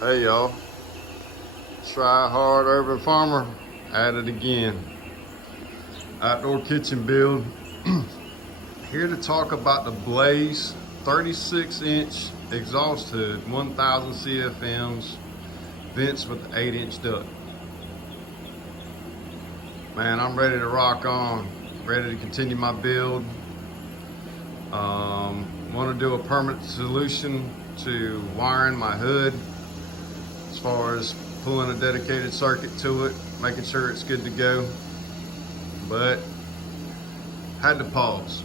Hey y'all, Try Hard Urban Farmer at it again. Outdoor kitchen build. Here to talk about the Blaze 36-inch exhaust hood, 1000 CFMs, vents with 8-inch duct. Man, I'm ready to rock on, ready to continue my build. Want to do a permanent solution to wiring my hood, as far as pulling a dedicated circuit to it, making sure it's good to go, but had to pause.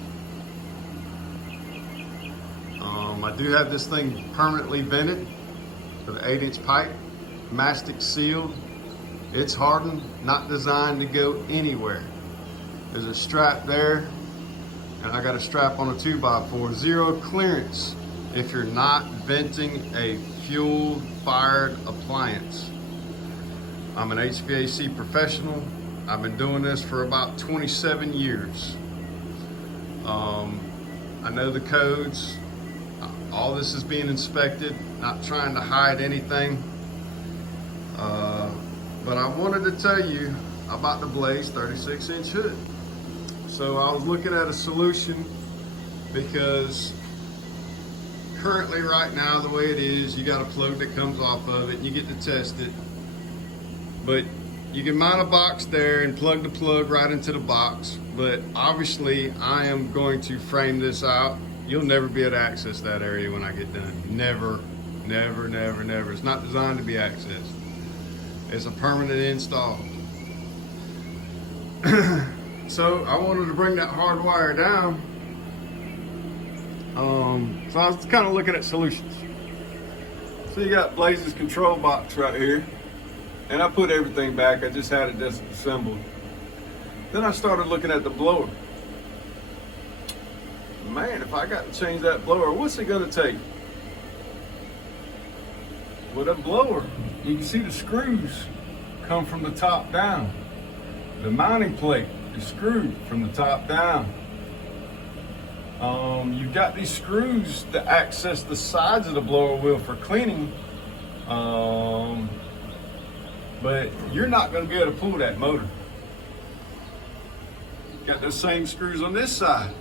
I do have this thing permanently vented with an 8-inch pipe, mastic sealed. It's hardened, not designed to go anywhere. There's a strap there, and I got a strap on a 2x4. Zero clearance if you're not venting a fuel-fired appliance. I'm an HVAC professional. I've been doing this for about 27 years. I know the codes. All this is being inspected, not trying to hide anything. But I wanted to tell you about the Blaze 36-inch hood. So I was looking at a solution, because currently right now the way it is, you got a plug that comes off of it and you get to test it. But you can mount a box there and plug the plug right into the box. But obviously I am going to frame this out. You'll never be able to access that area when I get done. Never, never, never, never. It's not designed to be accessed. It's a permanent install. So I wanted to bring that hard wire down. So I was kind of looking at solutions. So you got Blaze's control box right here. And I put everything back. I just had it disassembled. Then I started looking at the blower. Man, if I got to change that blower, what's it gonna take? With a blower, you can see the screws come from the top down. The mounting plate is screwed from the top down. You've got these screws that access the sides of the blower wheel for cleaning. But you're not gonna be able to pull that motor. Got those same screws on this side,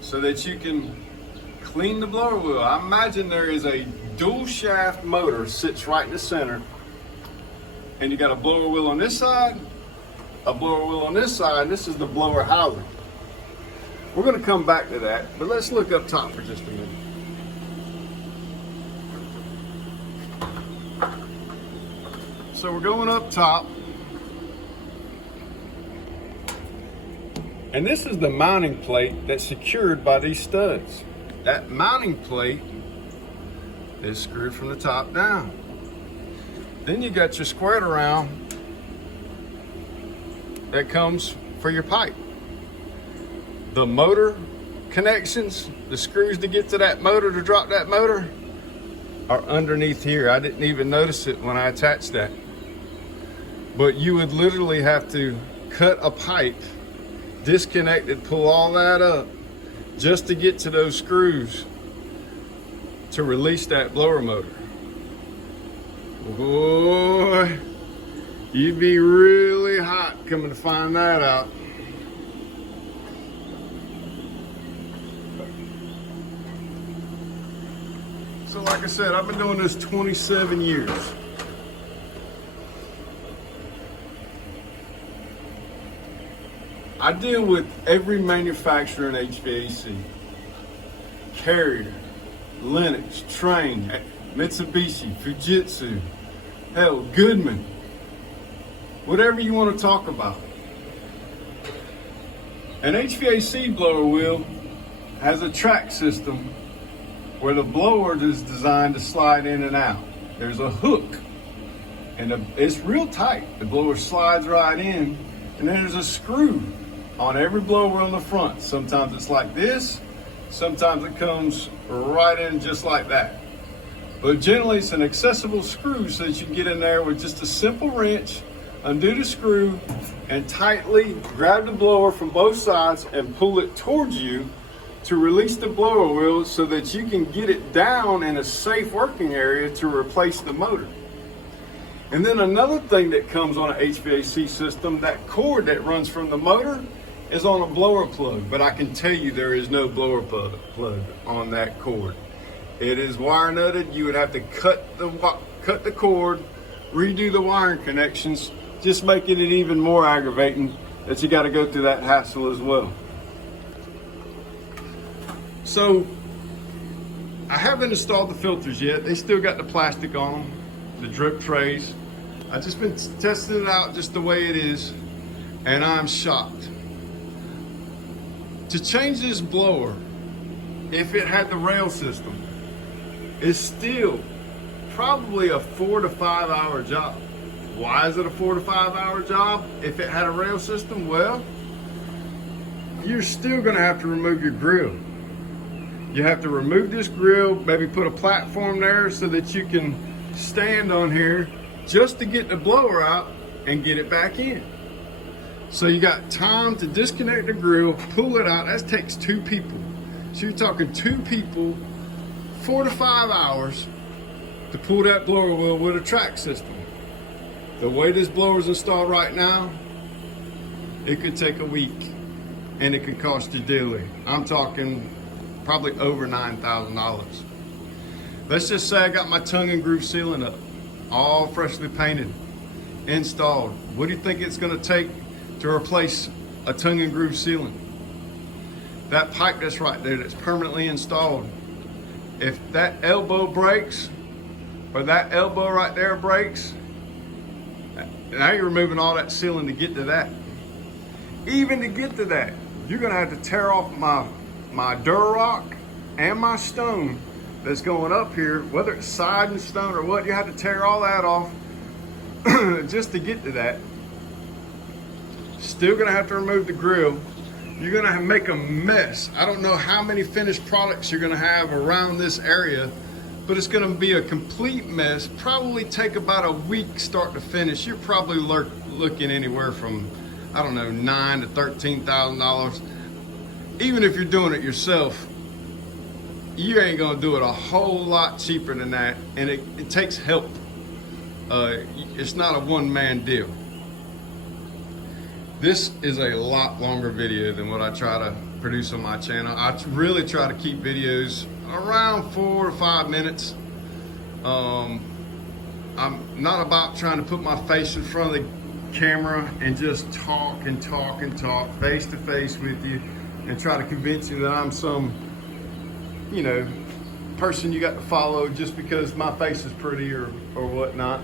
so that you can clean the blower wheel. I imagine there is a dual shaft motor sits right in the center, and you got a blower wheel on this side, a blower wheel on this side, and this is the blower housing. We're gonna come back to that, but let's look up top for just a minute. So we're going up top, and this is the mounting plate that's secured by these studs. That mounting plate is screwed from the top down. Then you got your squared around that comes for your pipe. The motor connections, the screws to get to that motor, to drop that motor, are underneath here. I didn't even notice it when I attached that. But you would literally have to cut a pipe, disconnect it, pull all that up, just to get to those screws to release that blower motor. Boy, you'd be really hot coming to find that out. So like I said, I've been doing this 27 years. I deal with every manufacturer in HVAC. Carrier, Lennox, Trane, Mitsubishi, Fujitsu, hell, Goodman. Whatever you want to talk about. An HVAC blower wheel has a track system where the blower is designed to slide in and out. There's a hook, and it's real tight. The blower slides right in, and then there's a screw on every blower wheel on the front. Sometimes it's like this, sometimes it comes right in just like that. But generally it's an accessible screw, so that you can get in there with just a simple wrench, undo the screw, and tightly grab the blower from both sides and pull it towards you to release the blower wheel so that you can get it down in a safe working area to replace the motor. And then another thing that comes on an HVAC system, that cord that runs from the motor is on a blower plug, but I can tell you there is no blower plug on that cord. It is wire nutted. You would have to cut the cord, redo the wiring connections, just making it even more aggravating that you got to go through that hassle as well. So I haven't installed the filters yet. They still got the plastic on them, the drip trays. I've just been testing it out just the way it is, and I'm shocked. To change this blower, if it had the rail system, it's still probably a 4 to 5 hour job. Why is it a 4 to 5 hour job if it had a rail system? Well, you're still gonna have to remove your grill. You have to remove this grill, maybe put a platform there so that you can stand on here just to get the blower out and get it back in. So you got time to disconnect the grill, pull it out. That takes 2 people. So you're talking 2 people, 4 to 5 hours to pull that blower wheel with a track system. The way this blower is installed right now, it could take a week and it could cost you dearly. I'm talking probably over $9,000. Let's just say I got my tongue and groove sealing up, all freshly painted, installed. What do you think it's gonna take to replace a tongue and groove sealing? That pipe that's right there that's permanently installed, if that elbow breaks, or that elbow right there breaks, now you're removing all that sealing to get to that. Even to get to that, you're gonna have to tear off my Durarock and my stone that's going up here, whether it's siding stone or what. You have to tear all that off just to get to that. Still gonna have to remove the grill. You're gonna make a mess. I don't know how many finished products you're gonna have around this area, but it's gonna be a complete mess. Probably take about a week start to finish. You're probably looking anywhere from, I don't know, $9,000 to $13,000. Even if you're doing it yourself, you ain't gonna do it a whole lot cheaper than that, and it takes help. It's not a one-man deal. This is a lot longer video than what I try to produce on my channel. I really try to keep videos around 4 to 5 minutes. I'm not about trying to put my face in front of the camera and just talk and talk and talk face to face with you and try to convince you that I'm some, person you got to follow just because my face is pretty or whatnot.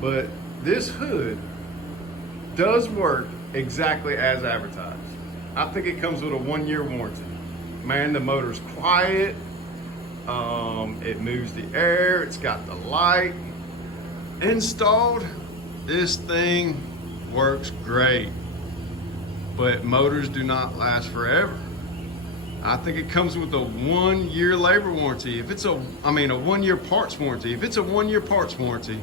But this hood does work exactly as advertised. I think it comes with a 1-year warranty. Man, the motor's quiet. It moves the air. It's got the light. Installed, this thing works great. But motors do not last forever. I think it comes with a 1-year labor warranty. If it's a 1-year parts warranty. If it's a 1-year parts warranty,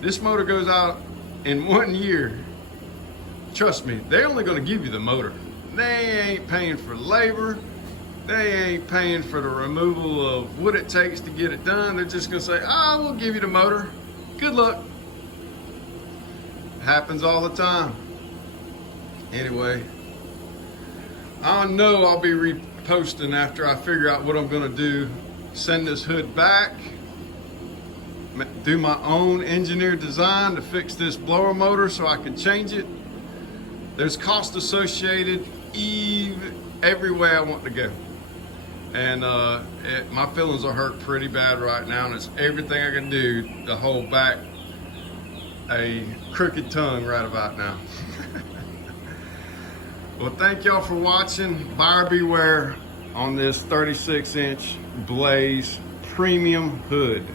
this motor goes out in 1 year. Trust me, they're only gonna give you the motor. They ain't paying for labor. They ain't paying for the removal of what it takes to get it done. They're just gonna say, we'll give you the motor. Good luck. It happens all the time. Anyway, I know I'll be reposting after I figure out what I'm gonna do. Send this hood back, do my own engineered design to fix this blower motor so I can change it. There's cost associated every way I want to go. And my feelings are hurt pretty bad right now, and it's everything I can do to hold back a crooked tongue right about now. Well, thank y'all for watching. Buyer beware on this 36-inch Blaze premium hood.